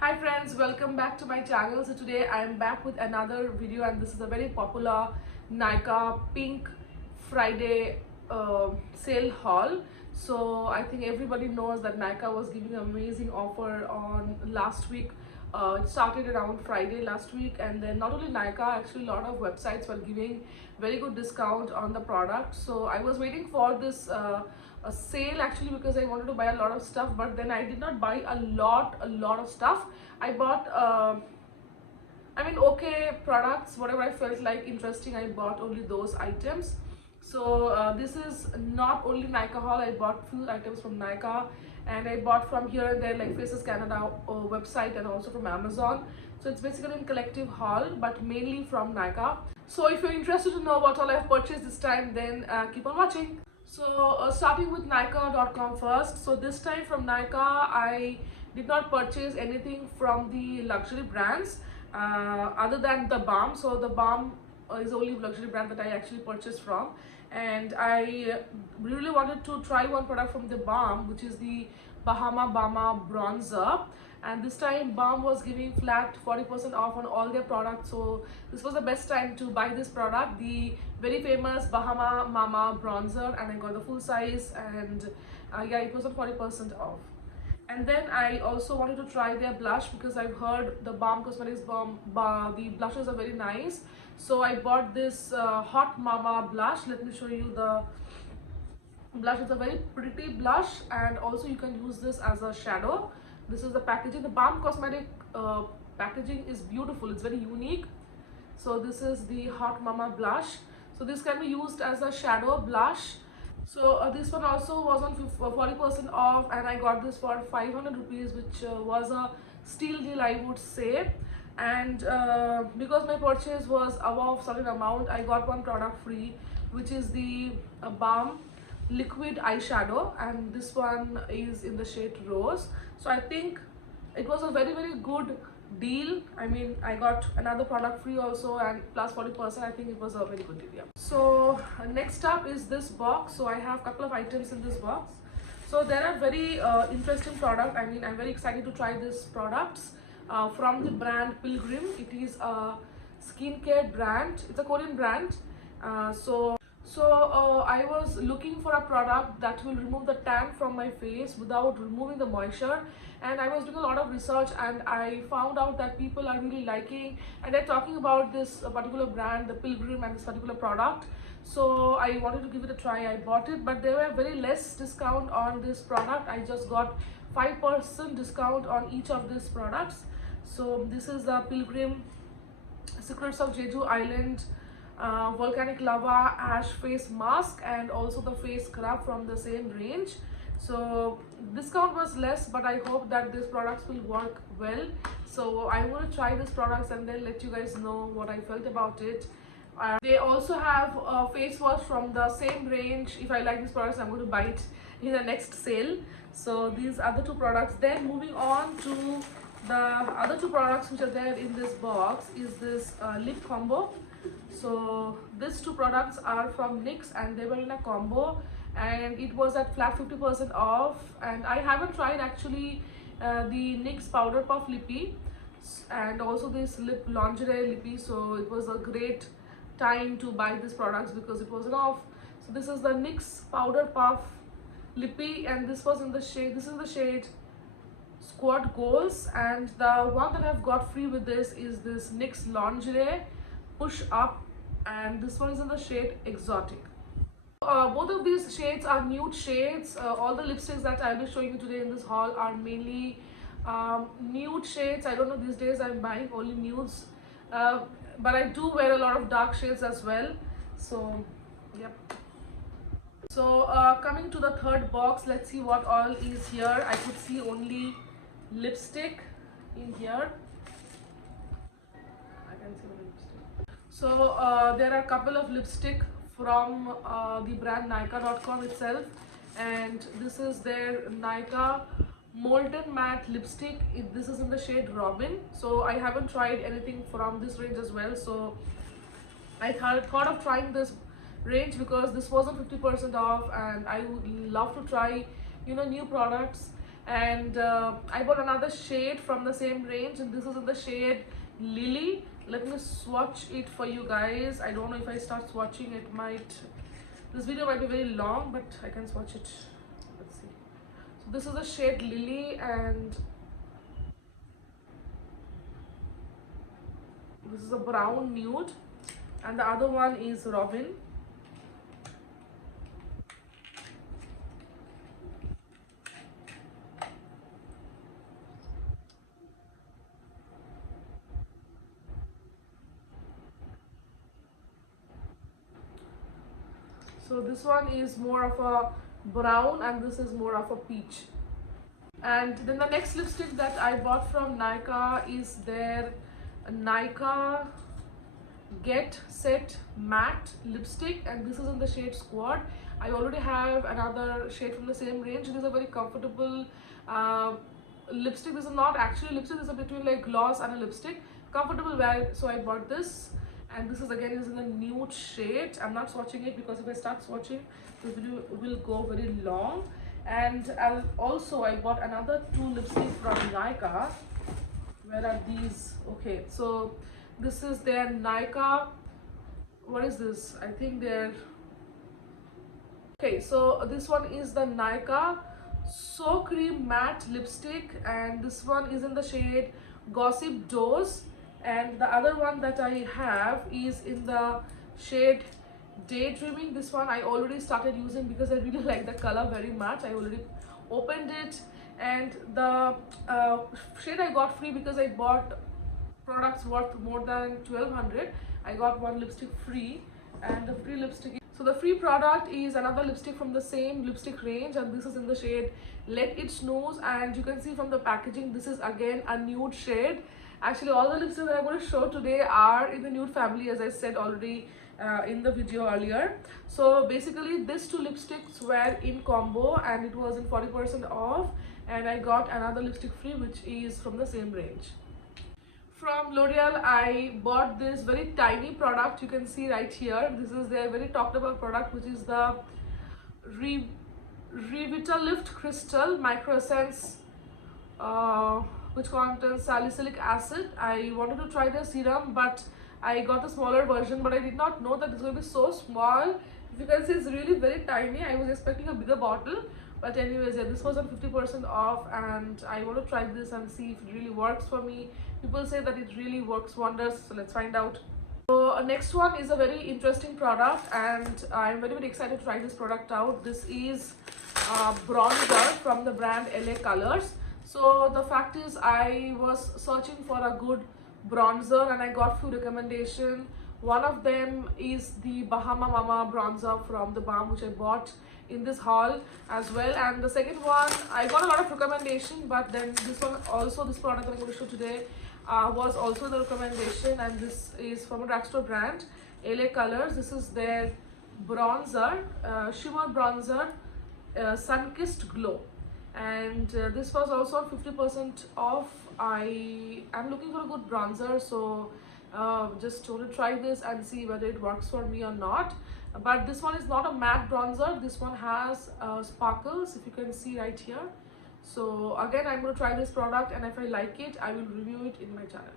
Hi friends, welcome back to my channel. So today I am back with another video, and this is a very popular Nykaa Pink Friday sale haul. So I think everybody knows that Nykaa was giving an amazing offer on last week. It started around Friday last week, and then not only Nykaa, actually a lot of websites were giving very good discount on the product. So I was waiting for this a sale actually, because I wanted to buy a lot of stuff, but then I did not buy a lot of stuff. I bought okay products, whatever I felt like interesting, I bought only those items. So this is not only Nykaa haul. I bought few items from Nykaa, and I bought from here and there, like Faces Canada website, and also from Amazon. So it's basically a collective haul, but mainly from Nykaa. So if you're interested to know what all I've purchased this time, then keep on watching. So starting with Nykaa.com first. So this time from Nykaa, I did not purchase anything from the luxury brands other than the Balm. So the Balm is the only luxury brand that I actually purchased from, and I really wanted to try one product from the Balm, which is the Bahama Balm bronzer. And this time Balm was giving flat 40% off on all their products, so this was the best time to buy this product, the very famous Bahama Mama bronzer, and I got the full size, and yeah, it was on 40% off. And then I also wanted to try their blush, because I've heard the Balm Cosmetics the blushes are very nice. So I bought this Hot Mama blush. Let me show you the blush. It's a very pretty blush, and also you can use this as a shadow. This is the packaging. The Balm Cosmetic packaging is beautiful. It's very unique. So this is the Hot Mama blush. So this can be used as a shadow blush. So this one also was on 40% off, and I got this for 500 rupees, which was a steal deal, I would say. And because my purchase was above certain amount, I got one product free, which is the Balm liquid eyeshadow, and this one is in the shade Rose. So I think it was a very good deal. I mean, I got another product free also, and plus 40%. I think it was a very good deal. Yeah. So next up is this box. So I have a couple of items in this box. So there are very interesting product. I mean, I'm very excited to try these products from the brand Pilgrim. It is a skincare brand. It's a Korean brand. So I was looking for a product that will remove the tan from my face without removing the moisture, and I was doing a lot of research, and I found out that people are really liking, and they're talking about this particular brand, the Pilgrim, and this particular product. So I wanted to give it a try. I bought it, but there were very less discount on this product. I just got 5% discount on each of these products. So this is the Pilgrim Secrets of Jeju Island volcanic lava ash face mask, and also the face scrub from the same range. So discount was less, but I hope that these products will work well. So I want to try these products and then let you guys know what I felt about it. They also have a face wash from the same range. If I like these products, I'm going to buy it in the next sale. So these are the two products. Then moving on to the other two products which are there in this box is this lip combo. So these two products are from NYX, and they were in a combo, and it was at flat 50% off. And I haven't tried actually the NYX Powder Puff Lippy, and also this lip lingerie lippy. So it was a great time to buy these products because it was off. So this is the NYX Powder Puff Lippy, and this was in the shade, this is the shade Squad Goals, and the one that I've got free with this is this NYX Lingerie Push Up, and this one is in the shade Exotic. Both of these shades are nude shades. All the lipsticks that I'll be showing you today in this haul are mainly nude shades. I don't know, these days I'm buying only nudes, but I do wear a lot of dark shades as well. So yep. So coming to the third box, let's see what all is here. I could see only lipstick in here. I can see the lipstick. So there are a couple of lipstick from the brand Nykaa.com itself, and this is their Nykaa Molten Matte Lipstick. This is in the shade Robin. So I haven't tried anything from this range as well, so I thought of trying this range because this wasn't 50% off, and I would love to try new products. And I bought another shade from the same range, and this is in the shade Lily. Let me swatch it for you guys. I don't know if I start swatching it might, this video might be very long, but I can swatch it. Let's see. So this is the shade Lily, and this is a brown nude, and the other one is Robin. So this one is more of a brown, and this is more of a peach. And then the next lipstick that I bought from Nykaa is their Nykaa Get Set Matte Lipstick, and this is in the shade Squad. I already have another shade from the same range. It is a very comfortable lipstick. This is not actually lipstick, this is between like gloss and a lipstick. Comfortable wear, so I bought this. And this is again is in the nude shade. I'm not swatching it because if I start swatching, this video will go very long. And I bought another 2 lipsticks from Nykaa. Where are these? Okay, so this is their Nykaa. What is this? I think they're okay. So this one is the Nykaa So Cream Matte Lipstick, and this one is in the shade Gossip Dose. And the other one that I have is in the shade Daydreaming. This one I already started using because I really like the color very much. I already opened it, and the shade I got free because I bought products worth more than 1200. I got one lipstick free, and the free lipstick, so the free product is another lipstick from the same lipstick range, and this is in the shade Let It Snooze. And you can see from the packaging, this is again a nude shade. Actually, all the lipsticks that I'm going to show today are in the nude family, as I said already in the video earlier. So basically, these 2 lipsticks were in combo, and it was in 40% off. And I got another lipstick free, which is from the same range. From L'Oreal, I bought this very tiny product. You can see right here. This is their very talked about product, which is the Revitalift Crystal Micro Essence, which contains salicylic acid. I wanted to try the serum, but I got the smaller version, but I did not know that it's going to be so small. If you can see, it's really very tiny. I was expecting a bigger bottle, but anyways, yeah, this was on 50% off, and I want to try this and see if it really works for me. People say that it really works wonders, so let's find out. So next one is a very interesting product, and I'm very excited to try this product out. This is bronzer from the brand LA Colors. So the fact is, I was searching for a good bronzer, and I got few recommendations. One of them is the Bahama Mama bronzer from the Balm, which I bought in this haul as well. And the second one, I got a lot of recommendation, but then this one also, this product that I'm going to show today was also the recommendation, and this is from a drugstore brand, LA Colors. This is their bronzer, shimmer bronzer, Sun-Kissed Glow, and this was also on 50% off. I am looking for a good bronzer, so just want to try this and see whether it works for me or not. But this one is not a matte bronzer. This one has sparkles, if you can see right here. So again, I'm going to try this product, and if I like it, I will review it in my channel.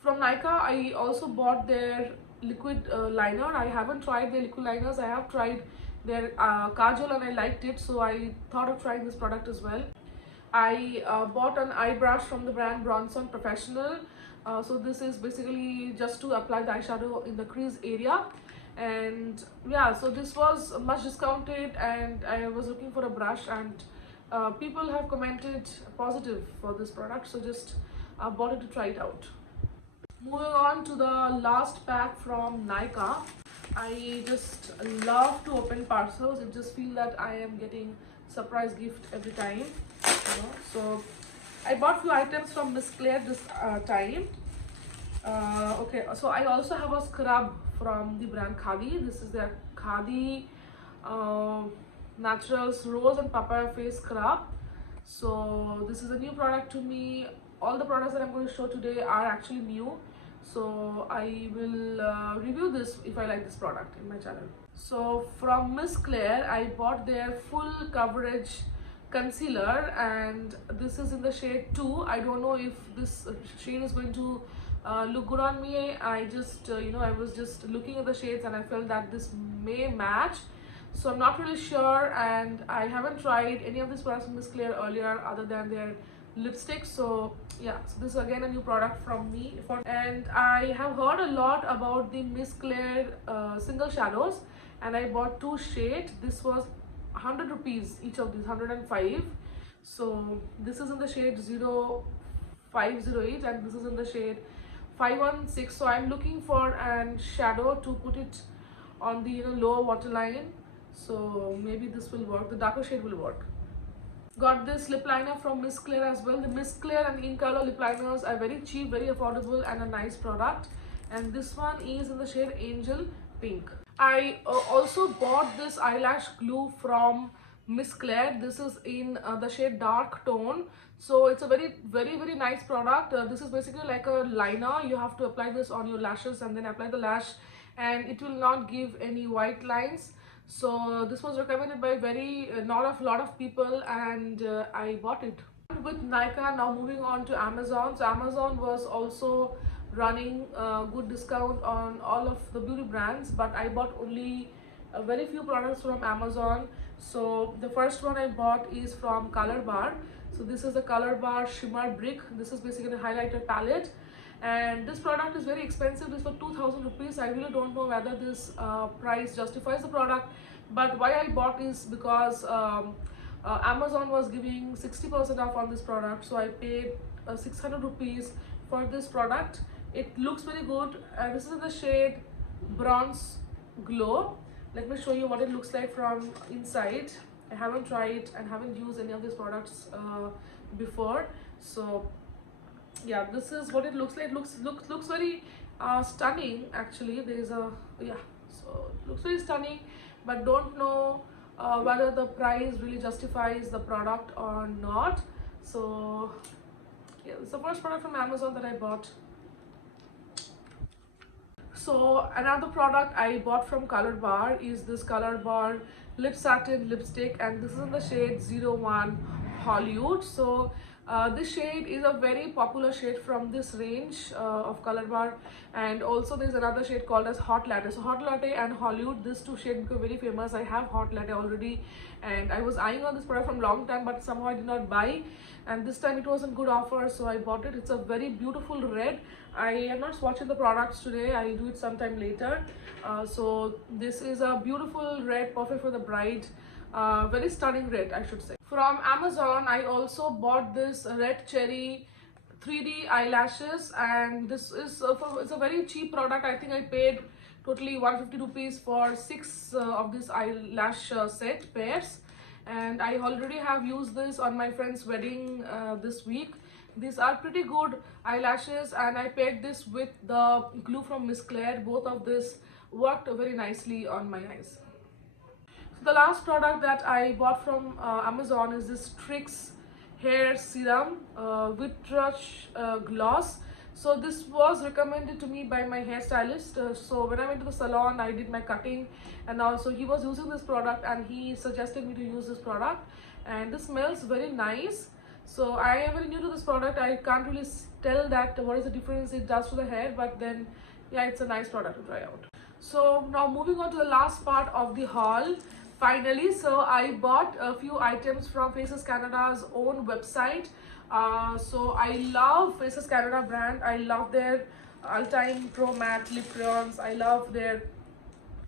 From Nykaa, I also bought their liquid liner. I haven't tried their liquid liners. I have tried their kajal, and I liked it, so I thought of trying this product as well. I bought an eye brush from the brand Bronson Professional. So this is basically just to apply the eyeshadow in the crease area. And yeah, so this was much discounted, and I was looking for a brush, and people have commented positive for this product, so just bought it to try it out. Moving on to the last pack from Nykaa. I just love to open parcels. It just feels that I am getting surprise gift every time, you know. So I bought few items from Miss Claire this time. Okay, so I also have a scrub from the brand Khadi. This is their Khadi Naturals Rose and Papaya Face Scrub. So this is a new product to me. All the products that I'm going to show today are actually new, so I will review this if I like this product in my channel. So from Miss Claire, I bought their full coverage concealer, and this is in the shade 2. I don't know if this shade is going to look good on me. I just I was just looking at the shades and I felt that this may match, so I'm not really sure, and I haven't tried any of these products from Miss Claire earlier other than their lipstick. So yeah, so this is again a new product from me. And I have heard a lot about the Miss Claire single shadows, and I bought two shades. This was 100 rupees each of these, 105. So this is in the shade 0508 and this is in the shade 516. So I'm looking for an shadow to put it on the lower waterline, so maybe this will work. The darker shade will work. Got this lip liner from Miss Claire as well. The Miss Claire and In Color lip liners are very cheap, very affordable, and a nice product. And this one is in the shade Angel Pink. I also bought this eyelash glue from Miss Claire. This is in the shade Dark Tone. So it's a very nice product. This is basically like a liner. You have to apply this on your lashes and then apply the lash, and it will not give any white lines. So this was recommended by lot of people, and I bought it. With Nykaa, now moving on to Amazon. So Amazon was also running a good discount on all of the beauty brands, but I bought only a very few products from Amazon. So the first one I bought is from Color Bar. So this is the Color Bar Shimmer Brick. This is basically a highlighter palette, and this product is very expensive. This for 2000 rupees. I really don't know whether this price justifies the product, but why I bought is because Amazon was giving 60% off on this product, so I paid 600 rupees for this product. It looks very good. This is in the shade Bronze Glow. Let me show you what it looks like from inside. I haven't tried and haven't used any of these products before, so yeah, this is what it looks like. Looks very stunning actually. There is a so it looks very stunning, but don't know whether the price really justifies the product or not. So yeah, it's the first product from Amazon that I bought. So another product I bought from Color Bar is this Color Bar Lip Satin Lipstick, and this is in the shade 01 Hollywood. So this shade is a very popular shade from this range of Color Bar, and also there's another shade called as Hot Latte. So Hot Latte and Hollywood, these two shades become very famous. I have Hot Latte already, and I was eyeing on this product from long time, but somehow I did not buy, and this time it was in good offer, so I bought it. It's a very beautiful red. I am not swatching the products today. I'll do it sometime later. So this is a beautiful red, perfect for the bride. Very stunning red, I should say. From Amazon, I also bought this Red Cherry 3D eyelashes, and this is it's a very cheap product. I think I paid totally 150 rupees for 6 of this eyelash set pairs, and I already have used this on my friend's wedding this week. These are pretty good eyelashes, and I paired this with the glue from Miss Claire. Both of this worked very nicely on my eyes. So the last product that I bought from Amazon is this Trix hair serum Vitrush gloss. So this was recommended to me by my hairstylist. So when I went to the salon, I did my cutting, and also he was using this product and he suggested me to use this product, and this smells very nice. So I am very new to this product. I can't really tell that what is the difference it does to the hair, but then yeah, it's a nice product to try out. So now moving on to the last part of the haul. Finally, so I bought a few items from Faces Canada's own website. So I love Faces Canada brand. I love their All-Time Pro Matte Lip Crayons. I love their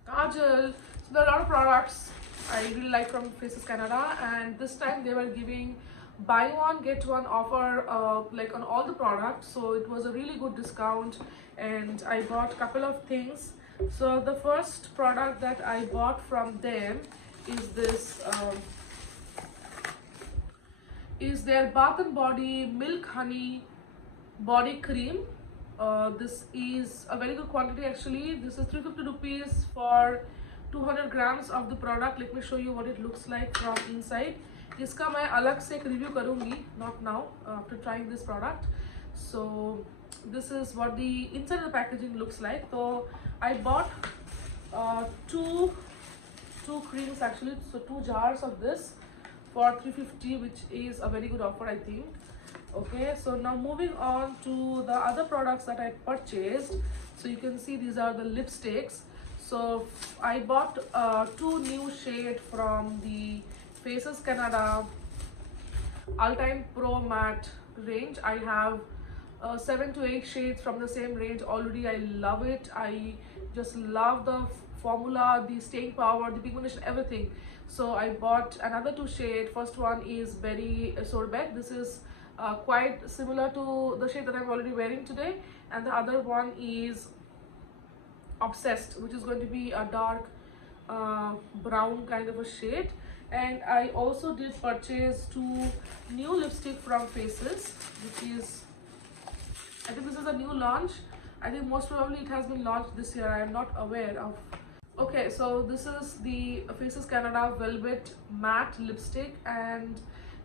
kajal. So there are a lot of products I really like from Faces Canada, and this time they were giving buy one get one offer like on all the products, so it was a really good discount, and I bought a couple of things. So the first product that I bought from them is this is their Bath and Body Milk Honey Body Cream. This is a very good quantity actually. This is 350 rupees for 200 grams of the product. Let me show you what it looks like from inside. इसका मैं अलग से एक review करूँगी, not now, after trying this product. So this is what the inside of the packaging looks like. So I bought two creams actually, so 2 jars of this for 350, which is a very good offer, I think. Okay, so now moving on to the other products that I purchased. So you can see these are the lipsticks. So I bought two new shades from the Faces Canada All Time Pro Matte range. I have 7 to 8 shades from the same range already. I love it. I just love the formula, the staying power, the pigmentation, everything. So I bought another two shade. First one is Berry Sorbet. This is quite similar to the shade that I'm already wearing today, and the other one is Obsessed, which is going to be a dark brown kind of a shade. And I also did purchase two new lipstick from Faces, which is, I think this is a new launch. I think most probably it has been launched this year. I am not aware of. Okay, so this is the Faces Canada Velvet Matte Lipstick, and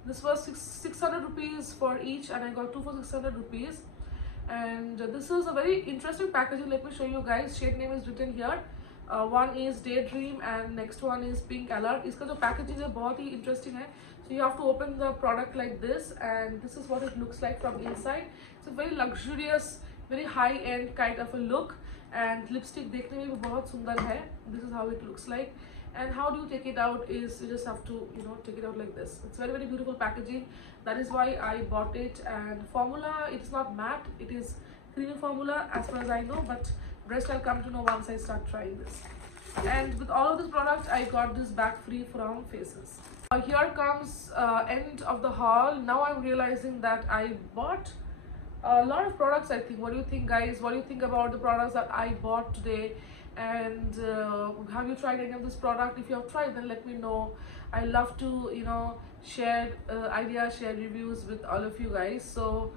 this was 600 rupees for each, and I got two for 600 rupees. And this is a very interesting packaging. Let me show you guys. Shade name is written here. One is Daydream and next one is Pink Alert. इसका जो packaging है बहुत ही interesting है. So you have to open the product like this, and this is what it looks like from inside. It's a very luxurious, very high-end kind of a look, and lipstick देखने में भी बहुत सुंदर है. This is how it looks like. And how do you take it out is you just have to, you know, take it out like this. It's very, very beautiful packaging. That is why I bought it. And formula, it's not matte, it is creamy formula as far as I know, but rest I'll come to know once I start trying this. And with all of this product, I got this bag free from Faces. Here comes end of the haul. Now I'm realizing that I bought a lot of products, I think. What do you think, guys? What do you think about the products that I bought today? And have you tried any of this product? If you have tried, then let me know. I love to, you know, share ideas, share reviews with all of you guys. So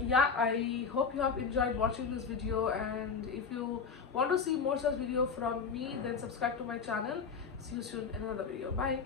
yeah, I hope you have enjoyed watching this video, and if you want to see more such video from me, then subscribe to my channel. See you soon in another video. Bye.